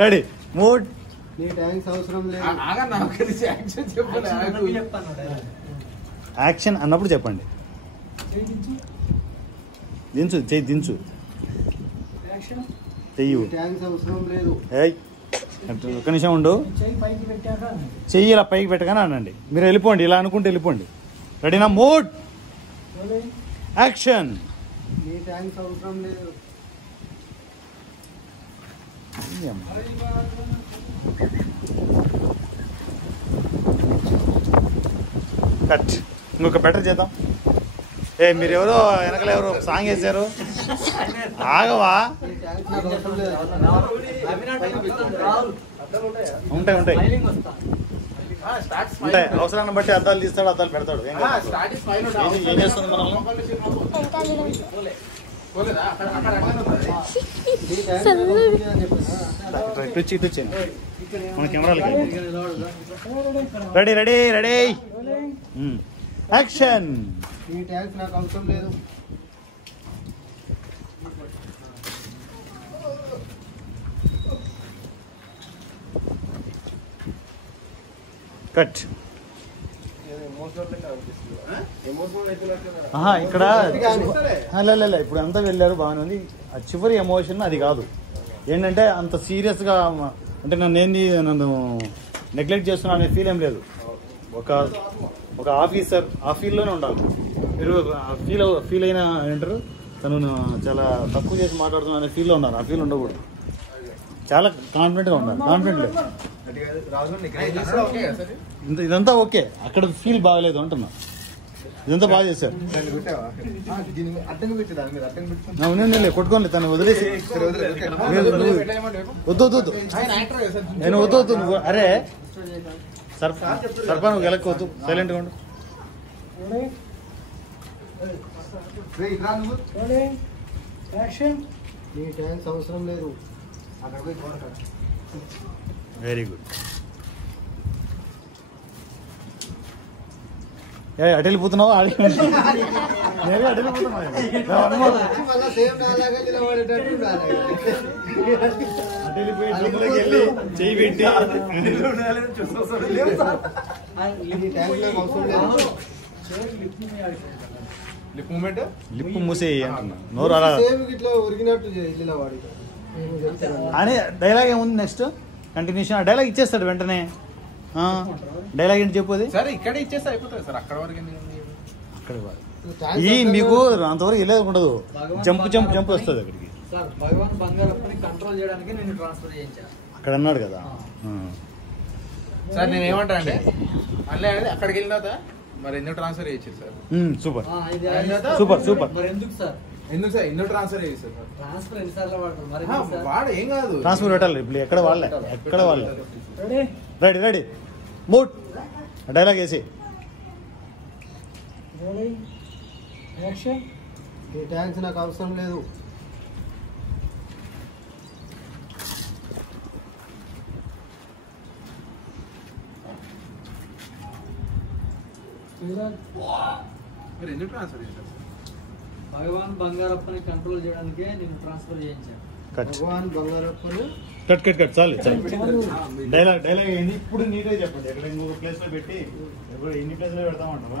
Ready mood action అన్నప్పుడు చెప్పండి. దించు చెయ్యి, దించు చెయ్యి. ఒక్క నిమిషం ఉండు. చెయ్యి ఇలా పైకి పెట్టగానే అనండి. మీరు వెళ్ళిపోండి, ఇలా అనుకుంటే వెళ్ళిపోండి. రెడీనా? Mood action. కట్. ఇంకొక బెటర్ చేద్దాం. మీరు ఎవరో వెనకలు ఎవరో సాంగ్ వేసారు, ఆగవా? ఉంటాయి ఉంటాయి ఉంటాయి. అవసరాన్ని బట్టి అద్దాలు తీస్తాడు, అద్దాలు పెడతాడు. ఏం చేస్తుంది మనం? ఇటు మన కెమెరాలకి. Ready ready ready action. నాకు అవసరం లేదు. కట్. ఇక్కడ ఇప్పుడు అంతా వెళ్ళారు, బాగానే ఉంది. ఆ చివరి ఎమోషన్ అది కాదు. ఏంటంటే అంత సీరియస్గా అంటే నన్ను నెగ్లెక్ట్ చేస్తున్నా అనే ఫీల్ ఏం లేదు. ఒక ఆఫీసర్ ఆ ఫీల్డ్లోనే ఉండాలి. మీరు ఫీల్ అయిన ఏంటారు, తను చాలా తక్కువ చేసి మాట్లాడుతున్నా అనే ఫీల్లో ఉన్నారు. ఆ ఫీల్ ఉండకూడదు. చాలా కాన్ఫిడెంట్గా ఉండాలి. కాన్ఫిడెంట్ లేదు. ఇదంతా ఓకే, అక్కడ ఫీల్ బాగలేదు అంటున్నా. ఇదంతా బాగా చేశారు. కొట్టుకోండి, తను వదిలేసి. వద్దు వద్దు, నేను వద్దు నువ్వు. అరే సర్పా నువ్వు గెలక్కొద్దు, సైలెంట్గా ఉండు. అవసరం లేదు. Very good. అటు వెళ్ళిపోతున్నావు, చెయ్యి పెట్టి లిప్ మూసేయి అంటున్నా. నోరు అలా అని డైలాగ్ ఏముంది? Next continuation. ఆ డైలాగ్ ఇచ్చేస్తాడు వెంటనే. డైలాగ్ ఏంటి చెప్పు? సరే ఇక్కడ ఇచ్చేస్తే అయిపోతుంది సార్. అక్కడ వరకు ఈ మీకు అంతవరకు వెళ్ళేది ఉండదు. జంప్ వస్తుంది అక్కడికి. అక్కడ అన్నాడు కదా సార్. నేను ఏమంటా అంటే మళ్ళీ అక్కడికి వెళ్ళిన తర్వాత మరి ఎందుకు ట్రాన్స్ఫర్ చేయొచ్చు సార్? Super super super. ఎందుకు సార్ ఎందుకు ట్రాన్స్ఫర్ చేస్తారు? వాడు ఏం కాదు, ట్రాన్స్ఫర్ పెట్టాలి. ఇప్పుడు ఎక్కడ వాళ్ళే, ఎక్కడ వాళ్ళే. రెడీ రెడీ మూడ్ డైలాగ్ వేసి. నాకు అవసరం లేదు. మీరు ఎందుకు ట్రాన్స్ఫర్ చేశారు? భగవాన్ బంగారప్పని కంట్రోల్ చేయడానికే నేను ట్రాన్స్ఫర్ చేయించాను. భగవాన్ బంగారప్పని కట్ చాలు. డైలాగ్ ఏంది ఇప్పుడు నీట్గా చెప్పండి. ఎక్కడ ఇంకొక ప్లేస్ లో పెట్టి ఎన్ని ప్లేస్ లో పెడతామంటావా?